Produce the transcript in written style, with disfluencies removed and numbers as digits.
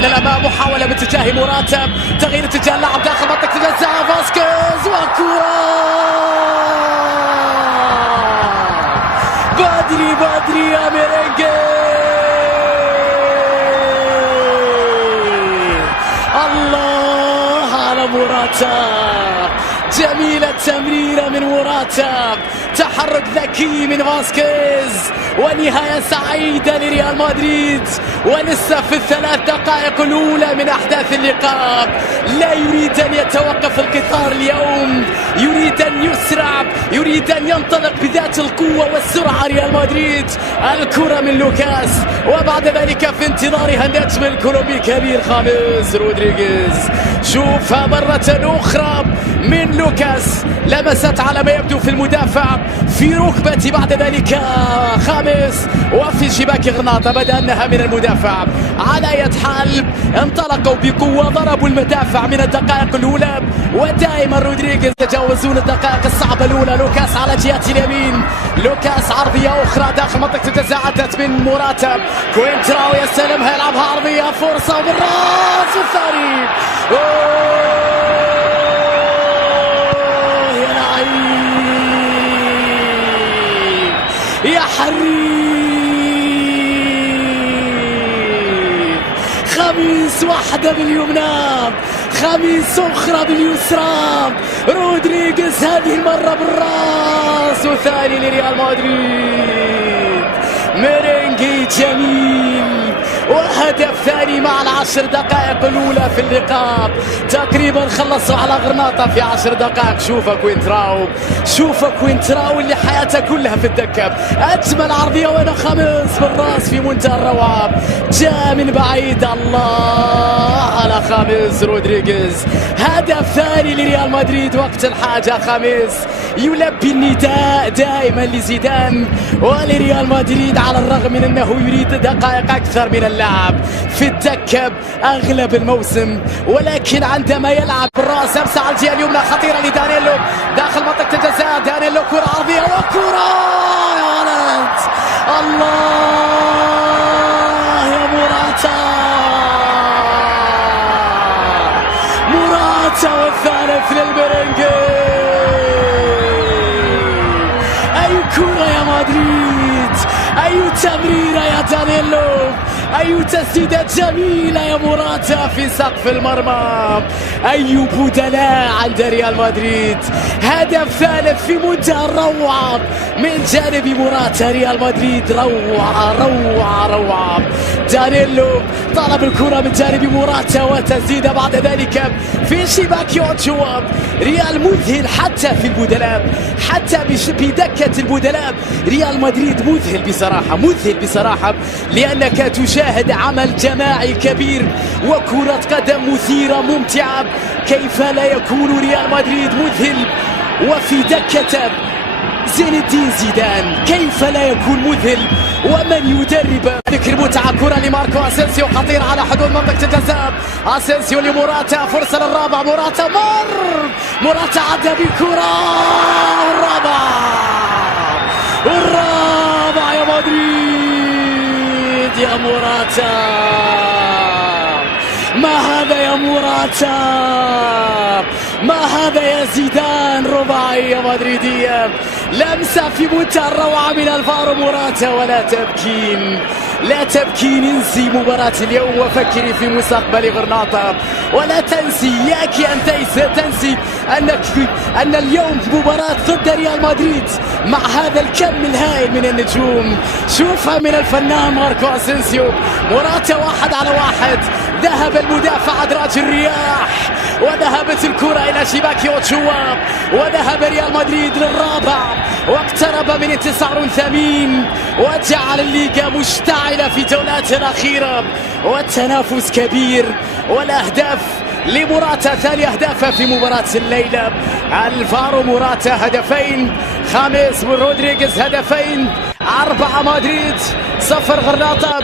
للأمام محاولة باتجاه موراتا، تغيير اتجاه اللاعب داخل منطقة الجزاء، فاسكيز وكرة بدري يا ميرينجي. الله على موراتا، جميلة تمريرة من موراتا، تحرك ذكي من فاسكيز، ونهاية سعيدة لريال مدريد. ولسه في الثلاث دقائق الأولى من أحداث اللقاء، لا يريد أن يتوقف القطار اليوم، يريد أن يسرع، يريد أن ينطلق بذات القوة والسرعة ريال مدريد. الكرة من لوكاس، وبعد ذلك في انتظارها النجم الكولومبي الكبير خامس رودريغيز. شوفها مرة أخرى من لوكاس، لمست على ما يبدو في المدافع في ركبة، بعد ذلك خامس وفي شباك غرناطة. بدأ أنها من المدافع. على أي حال انطلقوا بقوة، ضربوا المدافع من الدقائق الأولى، ودائما رودريغيز يتجاوزون الدقائق الصعبة الأولى. لوكاس على جهة اليمين، لوكاس عرضية أخرى داخل منطقة الجزاء، عدت من موراتا. كوينتراو يستلمها، يلعبها عرضية، فرصة بالراس الثاني. يا حريف، خميس واحدة باليمنى، خميس أخرى باليسرى. رودريغيز هذه المرة بالراس، وثاني لريال مدريد. ميرينجي جميل، وهدف ثاني مع العشر دقائق الأولى في اللقاء. تقريبا خلصوا على غرناطة في 10 دقائق. شوف كوينتراو اللي حياته كلها في الدكة. أجمل عرضية وأنا خامس بالراس في منتهى الروعة، جاء من بعيد. الله على خامس رودريغيز، هدف ثاني لريال مدريد وقت الحاجة. خامس يلبي النداء دائما لزيدان ولريال مدريد، على الرغم من أنه يريد دقائق أكثر من اللعب في الدكة أغلب الموسم، ولكن عندما يلعب بالراس أمسى على الجهة اليمنى، خطيرة لدانييلو داخل منطقة الجزاء. دانييلو كرة عرضية، وكرة يا ولد. الله يا موراتا، والثالث للميرينجي. أي كرة يا مدريد، أي تمريرة يا دانييلو، أي تسديدة جميلة يا موراتا في سقف المرمى. أي بدلاء عند ريال مدريد. هدف ثالث في منتهى الروعة من جانب موراتا. ريال مدريد روعة. دانييلو طلب الكرة من جانب موراتا، وتسديدة بعد ذلك في شباك يوتشوا. ريال مذهل حتى في البدلاء، حتى بدكة البدلاء. ريال مدريد مذهل بصراحة، لأنك تشاهد عمل جماعي كبير وكرة قدم مثيرة ممتعة. كيف لا يكون ريال مدريد مذهل وفي دكة زين الدين زيدان؟ كيف لا يكون مذهل ومن يدرب؟ ذكر متعة، كرة لماركو أسينسيو، خطير على حدود منطقة الجزاء. أسينسيو لموراتا، فرصة للرابع. موراتا عدى بكرة، والرابع يا مدريد. يا موراتا، ما هذا يا موراتا، ما هذا يا زيدان. رباعية مدريدية، لمسة في منتهى الروعة من الفارو موراتا. ولا تبكين، انسي مباراة اليوم وفكري في مستقبل غرناطة. ولا تنسي، ياك أن تنسي أن اليوم مباراة ضد ريال مدريد مع هذا الكم الهائل من النجوم. شوفها من الفنان ماركو أسينسيو. موراتا 1 على 1، ذهب المدافع أدراج الرياح، وذهبت الكرة إلى شباك يوتشوا، وذهب ريال مدريد للرابع، واقترب من انتصار ثمين، وجعل الليغا مشتعلة في جولاتها الأخيرة، والتنافس كبير. والأهداف لموراتا، ثاني أهدافه في مباراة الليلة. الفارو موراتا هدفين، خامس رودريغيز هدفين، 4 مدريد 0 غرناطة.